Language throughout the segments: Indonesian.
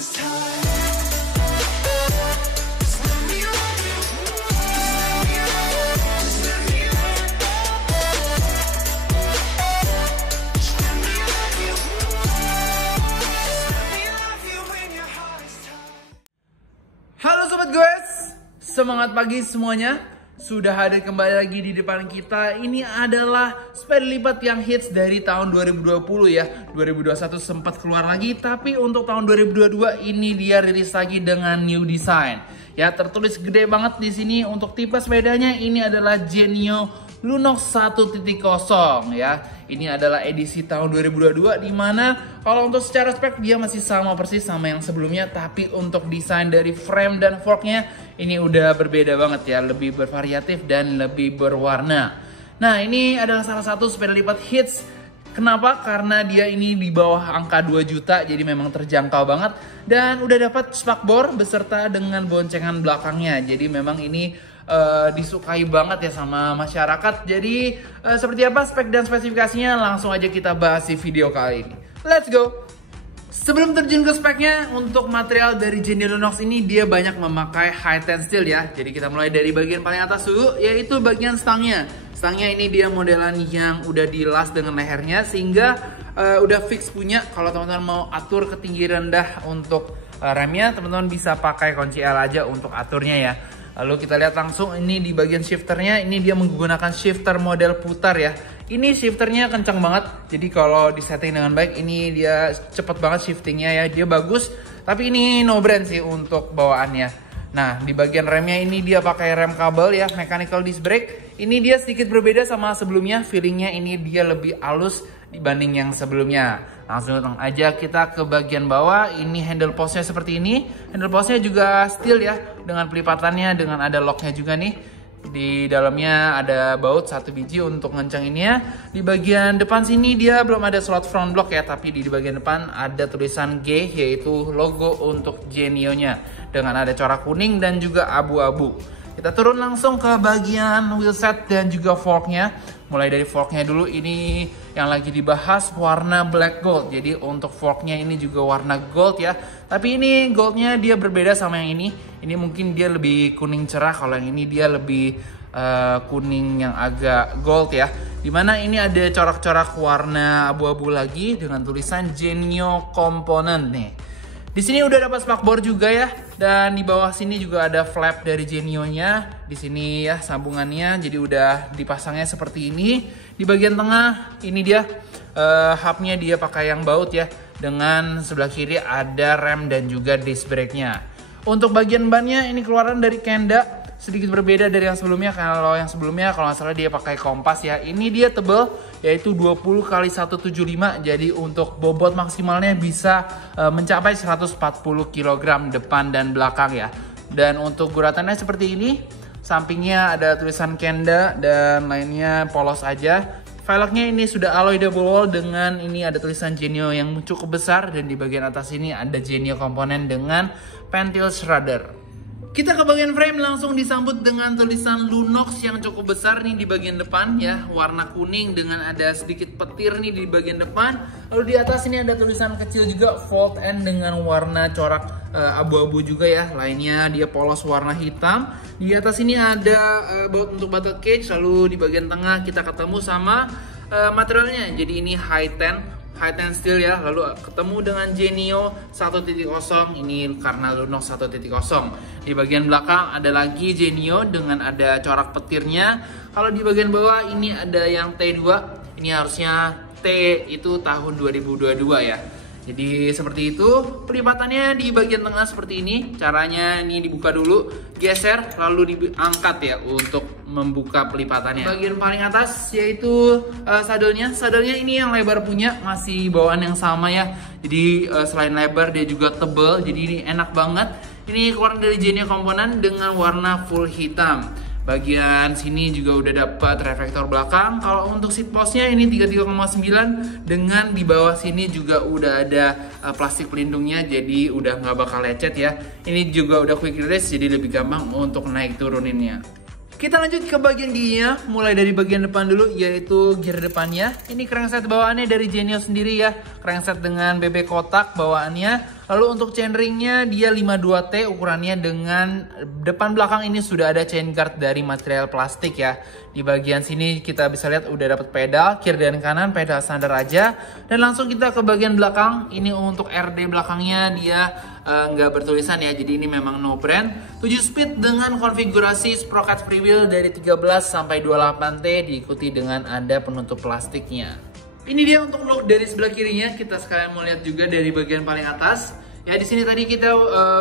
hardest time. Just let me love you. Just let me love you. Just let me love you. Just let me love you when your heart is tired. Halo sobat guys, semangat pagi semuanya. Sudah hadir kembali lagi di depan kita. Ini adalah sepeda lipat yang hits dari tahun 2020 ya. 2021 sempat keluar lagi, tapi untuk tahun 2022 ini dia rilis lagi dengan new design. Ya, tertulis gede banget di sini untuk tipe sepedanya. Ini adalah Genio Lunox 1.0 ya. Ini adalah edisi tahun 2022 di mana kalau untuk secara spek dia masih sama persis sama yang sebelumnya, tapi untuk desain dari frame dan forknya ini udah berbeda banget ya, lebih bervariatif dan lebih berwarna. Nah, ini adalah salah satu sepeda lipat hits. Kenapa? Karena dia ini di bawah angka 2 juta, jadi memang terjangkau banget. Dan udah dapat spakbor beserta dengan boncengan belakangnya. Jadi memang ini disukai banget ya sama masyarakat. Jadi seperti apa spek dan spesifikasinya, langsung aja kita bahas di video kali ini. Let's go! Sebelum terjun ke speknya, untuk material dari Genio Lunox ini dia banyak memakai high ten steel ya. Jadi kita mulai dari bagian paling atas dulu, yaitu bagian stangnya. Stangnya ini dia modelan yang udah dilas dengan lehernya, sehingga udah fix punya. Kalau teman-teman mau atur ketinggian rendah untuk remnya, teman-teman bisa pakai kunci L aja untuk aturnya ya. Lalu kita lihat langsung ini di bagian shifternya, ini dia menggunakan shifter model putar ya. Ini shifternya kencang banget, jadi kalau disetting dengan baik ini dia cepet banget shiftingnya ya, dia bagus. Tapi ini no brand sih untuk bawaannya. Nah, di bagian remnya ini dia pakai rem kabel ya, mechanical disc brake. Ini dia sedikit berbeda sama sebelumnya, feelingnya ini dia lebih halus dibanding yang sebelumnya. Langsung aja kita ke bagian bawah. Ini handle postnya seperti ini. Handle postnya juga steel ya, dengan pelipatannya, dengan ada locknya juga nih. Di dalamnya ada baut 1 biji untuk ngencenginnya. Di bagian depan sini dia belum ada slot front block ya, tapi di bagian depan ada tulisan G, yaitu logo untuk Genio-nya, dengan ada corak kuning dan juga abu-abu. Kita turun langsung ke bagian wheelset dan juga forknya. Mulai dari forknya dulu, ini yang lagi dibahas warna black gold. Jadi untuk forknya ini juga warna gold ya. Tapi ini goldnya dia berbeda sama yang ini. Ini mungkin dia lebih kuning cerah. Kalau yang ini dia lebih kuning yang agak gold ya. Dimana ini ada corak-corak warna abu-abu lagi dengan tulisan Genio Component nih. Di sini udah dapat spakbor juga ya, dan di bawah sini juga ada flap dari Genio-nya. Di sini ya sambungannya, jadi udah dipasangnya seperti ini. Di bagian tengah ini dia hubnya dia pakai yang baut ya, dengan sebelah kiri ada rem dan juga disc brake-nya. Untuk bagian bannya ini keluaran dari Kenda. Sedikit berbeda dari yang sebelumnya. Kalau yang sebelumnya kalau nggak salah dia pakai kompas ya. Ini dia tebal, yaitu 20 x 175. Jadi untuk bobot maksimalnya bisa mencapai 140 kg depan dan belakang ya. Dan untuk guratannya seperti ini. Sampingnya ada tulisan Kenda dan lainnya polos aja. Velgnya ini sudah alloy double wall dengan ini ada tulisan Genio yang cukup besar. Dan di bagian atas ini ada Genio komponen dengan pentil shredder. Kita ke bagian frame, langsung disambut dengan tulisan Lunox yang cukup besar nih di bagian depan ya, warna kuning dengan ada sedikit petir nih di bagian depan. Lalu di atas ini ada tulisan kecil juga Volt N dengan warna corak abu-abu juga ya. Lainnya dia polos warna hitam. Di atas ini ada baut untuk buttock cage. Lalu di bagian tengah kita ketemu sama materialnya. Jadi ini high ten steel ya, lalu ketemu dengan Genio 1.0, ini karena Lunox 1.0. Di bagian belakang ada lagi Genio dengan ada corak petirnya. Kalau di bagian bawah ini ada yang T2, ini harusnya T itu tahun 2022 ya. Jadi seperti itu, pelipatannya di bagian tengah seperti ini. Caranya ini dibuka dulu, geser, lalu diangkat ya untuk membuka pelipatannya. Bagian paling atas yaitu sadelnya. Sadelnya ini yang lebar punya, masih bawaan yang sama ya. Jadi selain lebar dia juga tebal, jadi ini enak banget. Ini keluaran dari Genio komponen dengan warna full hitam. Bagian sini juga udah dapat reflektor belakang. Kalau untuk seat postnya ini 33,9 dengan di bawah sini juga udah ada plastik pelindungnya, jadi udah nggak bakal lecet ya. Ini juga udah quick release, jadi lebih gampang untuk naik turuninnya. Kita lanjut ke bagian giginya, mulai dari bagian depan dulu, yaitu gear depannya. Ini crankset bawaannya dari Genio sendiri ya, crankset dengan bebek kotak bawaannya. Lalu untuk chainringnya dia 52T ukurannya, dengan depan belakang ini sudah ada chain guard dari material plastik ya. Di bagian sini kita bisa lihat udah dapat pedal, kiri dan kanan pedal standar aja. Dan langsung kita ke bagian belakang, ini untuk RD belakangnya dia nggak bertulisan ya, jadi ini memang no brand. 7 speed dengan konfigurasi sprocket freewheel dari 13 sampai 28T, diikuti dengan ada penutup plastiknya. Ini dia untuk look dari sebelah kirinya. Kita sekalian mau lihat juga dari bagian paling atas. Ya, di sini tadi kita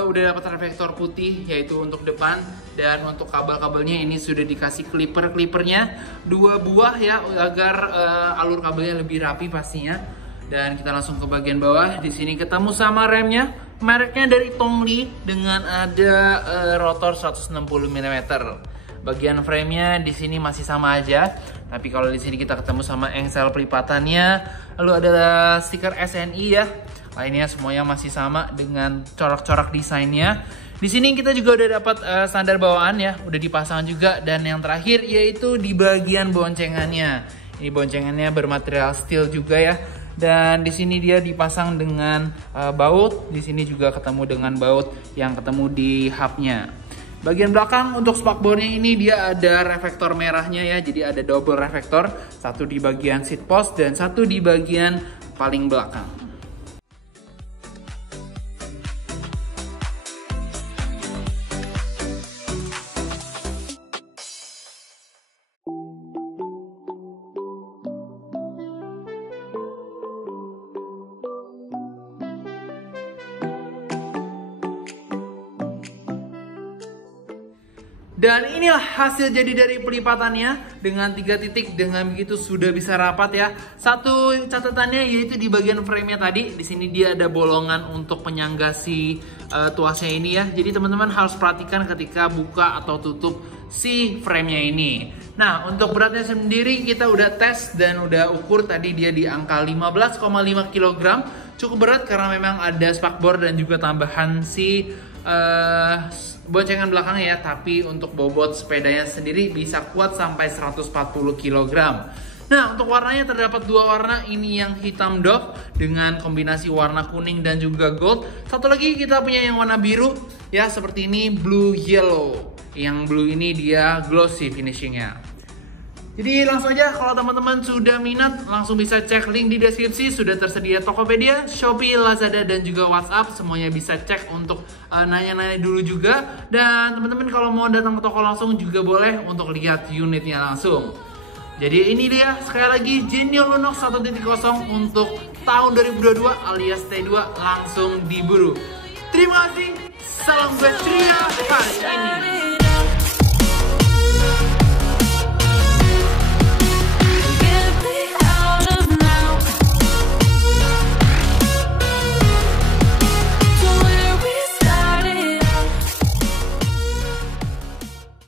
udah dapat reflektor putih yaitu untuk depan, dan untuk kabel-kabelnya ini sudah dikasih clippernya 2 buah ya, agar alur kabelnya lebih rapi pastinya. Dan kita langsung ke bagian bawah. Di sini ketemu sama remnya, mereknya dari Tongli dengan ada rotor 160 mm. Bagian frame-nya di sini masih sama aja, tapi kalau di sini kita ketemu sama engsel pelipatannya, lalu ada stiker SNI ya. Lainnya semuanya masih sama dengan corak-corak desainnya. Di sini kita juga udah dapat standar bawaan ya, udah dipasang juga. Dan yang terakhir yaitu di bagian boncengannya. Ini boncengannya bermaterial steel juga ya. Dan di sini dia dipasang dengan baut. Di sini juga ketemu dengan baut yang ketemu di hubnya. Bagian belakang untuk spakbornya ini dia ada reflektor merahnya ya, jadi ada double reflektor, satu di bagian seat post dan satu di bagian paling belakang. Dan inilah hasil jadi dari pelipatannya dengan 3 titik, dengan begitu sudah bisa rapat ya. Satu catatannya yaitu di bagian frame-nya tadi, di sini dia ada bolongan untuk penyangga si tuasnya ini ya. Jadi teman-teman harus perhatikan ketika buka atau tutup si frame-nya ini. Nah, untuk beratnya sendiri kita udah tes dan udah ukur tadi, dia di angka 15,5 kg. Cukup berat karena memang ada spakbor dan juga tambahan si boncengan belakangnya ya, tapi untuk bobot sepedanya sendiri bisa kuat sampai 140 kg. Nah, untuk warnanya terdapat 2 warna, ini yang hitam doff dengan kombinasi warna kuning dan juga gold. Satu lagi kita punya yang warna biru ya, seperti ini, blue yellow. Yang blue ini dia glossy finishingnya. Jadi langsung aja, kalau teman-teman sudah minat langsung bisa cek link di deskripsi, sudah tersedia Tokopedia, Shopee, Lazada dan juga WhatsApp, semuanya bisa cek untuk nanya-nanya dulu juga. Dan teman-teman kalau mau datang ke toko langsung juga boleh untuk lihat unitnya langsung. Jadi ini dia sekali lagi Genio Lunox 1.0 untuk tahun 2022 alias T2, langsung diburu. Terima kasih, salam gue ceria hari ini.